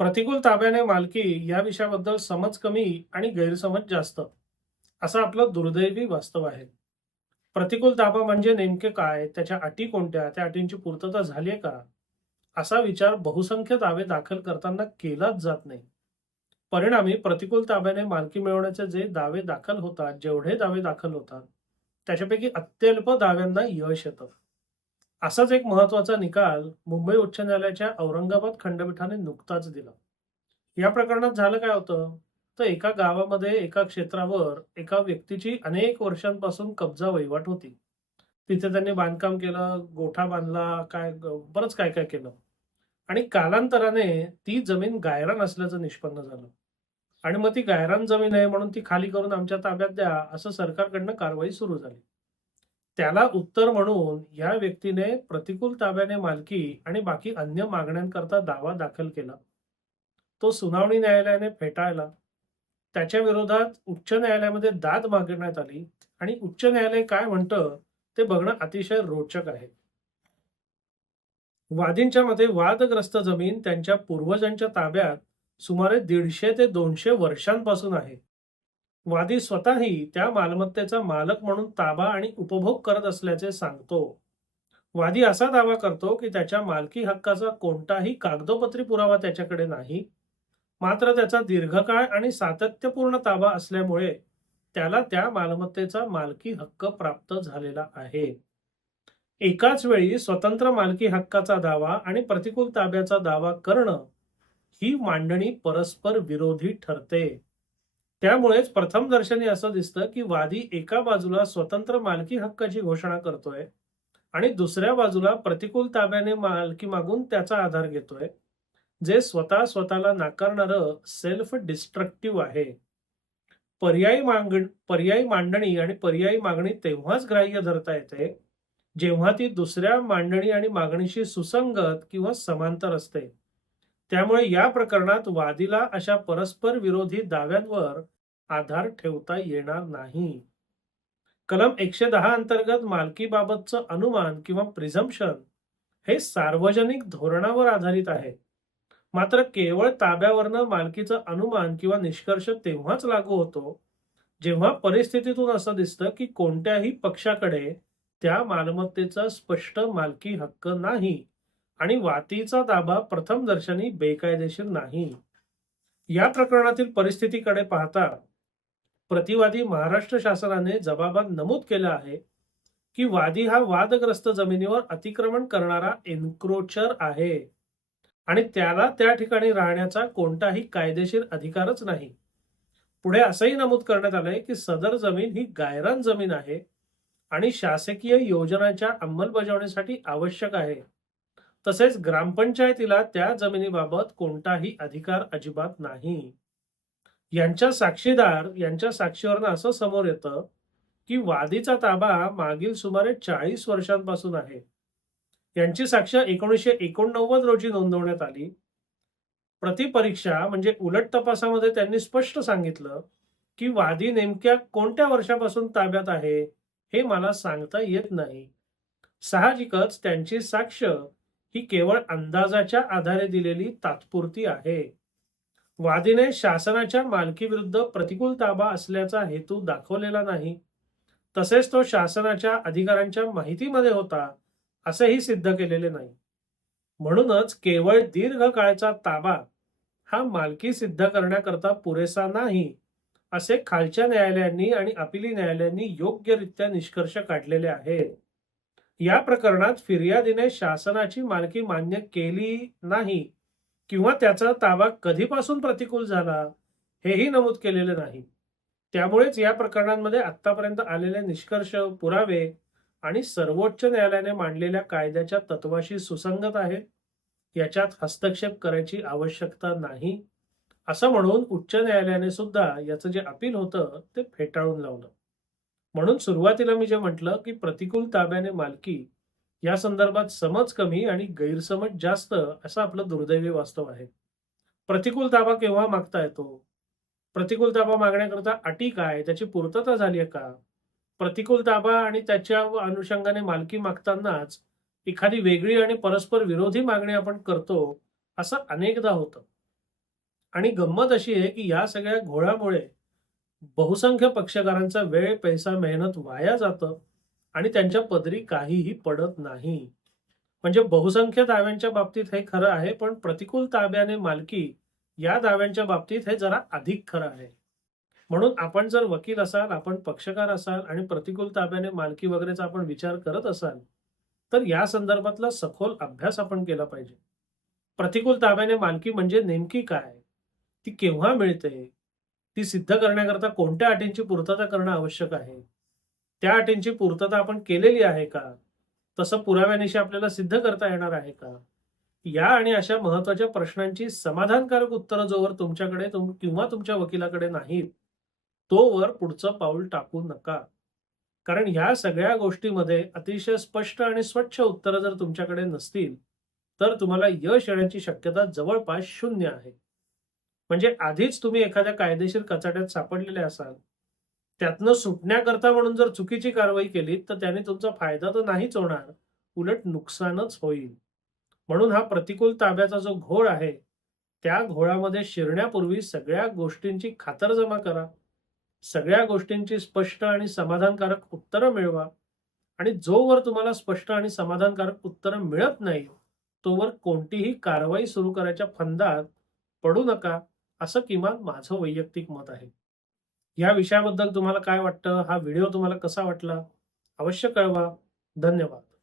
प्रतिकूल ताब्याने मालकी या विषयाबद्दल समज कमी आणि गैरसमज जास्त असं आपलं दुर्दैवी वास्तव आहे. प्रतिकूल ताबा म्हणजे नेमके काय, त्याच्या अटी कोणत्या, त्या अटींची पूर्तता झाली आहे का, असा विचार बहुसंख्य दावे दाखल करताना केलाच जात नाही. परिणामी प्रतिकूल ताब्याने मालकी मिळवण्याचे जे दावे दाखल होतात, जेवढे दावे दाखल होतात, त्याच्यापैकी अत्यल्प दाव्यांना यश येतं. असाच एक महत्वाचा निकाल मुंबई उच्च न्यायालयाच्या औरंगाबाद खंडपीठाने नुकताच दिला. या प्रकरणात झालं काय होतं, तर एका गावामध्ये एका क्षेत्रावर एका व्यक्तीची अनेक वर्षांपासून कब्जा वहिवाट होती. तिथे त्यांनी बांधकाम केलं, गोठा बांधला, बरंच काय काय केलं. आणि कालांतराने ती जमीन गायरान असल्याचं निष्पन्न झालं. आणि मग ती गायरान जमीन आहे म्हणून ती खाली करून आमच्या ताब्यात द्या, असं सरकारकडनं कारवाई सुरू झाली. त्याला उत्तर म्हणून या व्यक्तीने प्रतिकूल ताब्याने मालकी आणि बाकी अन्य मागण्यांकरता दावा दाखल केला. तो सुनावणी न्यायालयाने फेटाळला. त्याच्या विरोधात उच्च न्यायालयामध्ये दाद मागण्यात आली आणि उच्च न्यायालय काय म्हणतं ते बघणं अतिशय रोचक आहे. वादींच्या मते वादग्रस्त जमीन त्यांच्या पूर्वजांच्या ताब्यात सुमारे 150 ते 200 वर्षांपासून आहे. वादी स्वतःही त्या मालमत्तेचा मालक म्हणून ताबा आणि उपभोग करत असल्याचे सांगतो. वादी असा दावा करतो की त्याच्या मालकी हक्काचा कोणताही कागदोपत्री पुरावा त्याच्याकडे नाही. मात्र त्याचा दीर्घकाळ आणि सातत्यपूर्ण ताबा असल्यामुळे त्याला त्या मालमत्तेचा मालकी हक्क प्राप्त झालेला आहे. एकाच वेळी स्वतंत्र मालकी हक्काचा दावा आणि प्रतिकूल ताब्याचा दावा करणं ही मांडणी परस्पर विरोधी ठरते. त्यामुळेच प्रथमदर्शनी असं दिसतं की वादी एका बाजूला स्वतंत्र मालकी हक्काची घोषणा करतोय आणि दुसऱ्या बाजूला प्रतिकूल ताब्याने मालकी मागून त्याचा आधार घेतोय, जे स्वतः स्वतःला नाकारणारं सेल्फ डिस्ट्रक्टिव्ह आहे. पर्यायी मांडणी आणि पर्यायी मागणी तेव्हाच ग्राह्य धरता येते जेव्हा ती दुसऱ्या मांडणी आणि मागणीशी सुसंगत किंवा समांतर असते. त्यामुळे या प्रकरणात वादीला अशा परस्पर विरोधी दाव्यांवर आधार ठेवता येणार नाही. कलम 110 अंतर्गत मालकीबाबतचं अनुमान किंवा प्रिझम्पशन हे सार्वजनिक धोरणावर आधारित आहे. मात्र केवळ ताब्यावरनं मालकीचं अनुमान किंवा निष्कर्ष तेव्हाच लागू होतो जेव्हा परिस्थितीतून असं दिसतं की कोणत्याही पक्षाकडे त्या मालमत्तेचा स्पष्ट मालकी हक्क नाही आणि वातीचा ताबा प्रथमदर्शनी बेकायदेशीर नाही. या प्रकरणातील परिस्थितीकडे पाहता प्रतिवादी महाराष्ट्र शासनाने जबाबात नमूद केलं आहे की वादी हा वादग्रस्त जमिनीवर अतिक्रमण करणारा एन्क्रोचर आहे आणि त्याला त्या ठिकाणी राहण्याचा कोणताही कायदेशीर अधिकारच नाही. पुढे असंही नमूद करण्यात आलंय की सदर जमीन ही गायरान जमीन आहे आणि शासकीय योजनांच्या अंमलबजावणीसाठी आवश्यक आहे. तसेच ग्रामपंचायतीला त्या जमिनीबाबत कोणताही अधिकार अजिबात नाही. यांच्या साक्षीवरनं असं समोर येतं की वादीचा ताबा मागील सुमारे 40 वर्षांपासून आहे. यांची साक्ष 1989 रोजी नोंदवण्यात आली. प्रतिपरीक्षा म्हणजे उलट तपासामध्ये त्यांनी स्पष्ट सांगितलं की वादी नेमक्या कोणत्या वर्षापासून ताब्यात आहे हे मला सांगता येत नाही. साहजिकच त्यांची साक्ष ही केवळ अंदाजाच्या आधारे दिलेली तात्पुरती आहे. वादीने शासनाच्या मालकीविरुद्ध प्रतिकूल ताबा असल्याचा हेतू दाखवलेला नाही. तसेच तो शासनाच्या अधिकाऱ्यांच्या माहितीमध्ये होता असेही सिद्ध केलेले नाही. म्हणूनच केवळ दीर्घकाळचा ताबा हा मालकी सिद्ध करण्याकरता पुरेसा नाही असे खालच्या न्यायालयांनी आणि अपिली न्यायालयांनी योग्यरित्या निष्कर्ष काढलेले आहेत. या प्रकरणात फिर्यादीने शासनाची मालकी मान्य केली नाही किंवा त्याचा ताबा कधीपासून प्रतिकूल झाला हेही नमूद केलेले नाही. त्यामुळेच या प्रकरणांमध्ये आतापर्यंत आलेले निष्कर्ष, पुरावे आणि सर्वोच्च न्यायालयाने मांडलेल्या कायद्याच्या तत्वाशी सुसंगत आहेत. याच्यात हस्तक्षेप करायची आवश्यकता नाही असं म्हणून उच्च न्यायालयाने सुद्धा याचं जे अपील होतं ते फेटाळून लावलं. म्हणून सुरुवातीला मी जे म्हटलं की प्रतिकूल ताब्याने मालकी या संदर्भात समज कमी आणि गैरसमज जास्त असं आपलं दुर्दैवी वास्तव आहे. प्रतिकूल ताबा केव्हा मागता येतो? प्रतिकूल ताबा मागण्याकरता अटी काय, त्याची पूर्तता झाली आहे का? प्रतिकूल ताबा आणि त्याच्या अनुषंगाने मालकी मागतानाच एखादी वेगळी आणि परस्पर विरोधी मागणी आपण करतो असं अनेकदा होतं. आणि गंमत अशी आहे की या सगळ्या घोळामुळे बहुसंख्य पक्षकारांचा वेळ, पैसा, मेहनत वाया जातं आणि त्यांच्या पदरी काहीही पडत नाही. म्हणजे बहुसंख्य दाव्यांच्या बाबतीत हे खरं आहे, पण प्रतिकूल ताब्याने मालकी या दाव्यांच्या बाबतीत हे जरा अधिक खरं आहे. म्हणून आपण जर वकील असाल, आपण पक्षकार असाल आणि प्रतिकूल ताब्याने मालकी वगैरेचा आपण विचार करत असाल, तर या संदर्भातला सखोल अभ्यास आपण केला पाहिजे. प्रतिकूल ताब्याने मालकी म्हणजे नेमकी काय? ती केव्हा मिळते? ती सिद्ध करण्याकरता कोणत्या अटींची पूर्तता करणं आवश्यक आहे? त्या अटींची पूर्तता आपण केलेली आहे का? तसं पुराव्यानिशी आपल्याला सिद्ध करता येणार आहे का? या आणि अशा महत्त्वाच्या प्रश्नांची समाधानकारक उत्तरं जोवर तुमच्याकडे किंवा तुमच्या वकिलाकडे नाहीत, तोवर पुढचं पाऊल टाकू नका. कारण ह्या सगळ्या गोष्टीमध्ये अतिशय स्पष्ट आणि स्वच्छ उत्तरं जर तुमच्याकडे नसतील, तर तुम्हाला यश येण्याची शक्यता जवळपास 0 आहे. म्हणजे आधीच तुम्ही एखाद्या कायदेशीर कचाट्यात सापडलेले असाल. त्यातनं सुटण्याकरता म्हणून जर चुकीची कारवाई केलीत, तर त्याने तुमचा फायदा तर नाहीच होणार, उलट नुकसानच होईल. म्हणून हा प्रतिकूल ताब्याचा जो घोळ आहे, त्या घोळामध्ये शिरण्यापूर्वी सगळ्या गोष्टींची खातरजमा करा. सगळ्या गोष्टींची स्पष्ट आणि समाधानकारक उत्तरं मिळवा आणि जोवर तुम्हाला स्पष्ट आणि समाधानकारक उत्तरं मिळत नाही, तोवर कोणतीही कारवाई सुरू करायच्या फंदात पडू नका, असं किमान माझं वैयक्तिक मत आहे. या विषयाबद्दल तुम्हाला काय वाटतं? हा व्हिडिओ तुम्हाला कसा वाटला? अवश्य कळवा. धन्यवाद.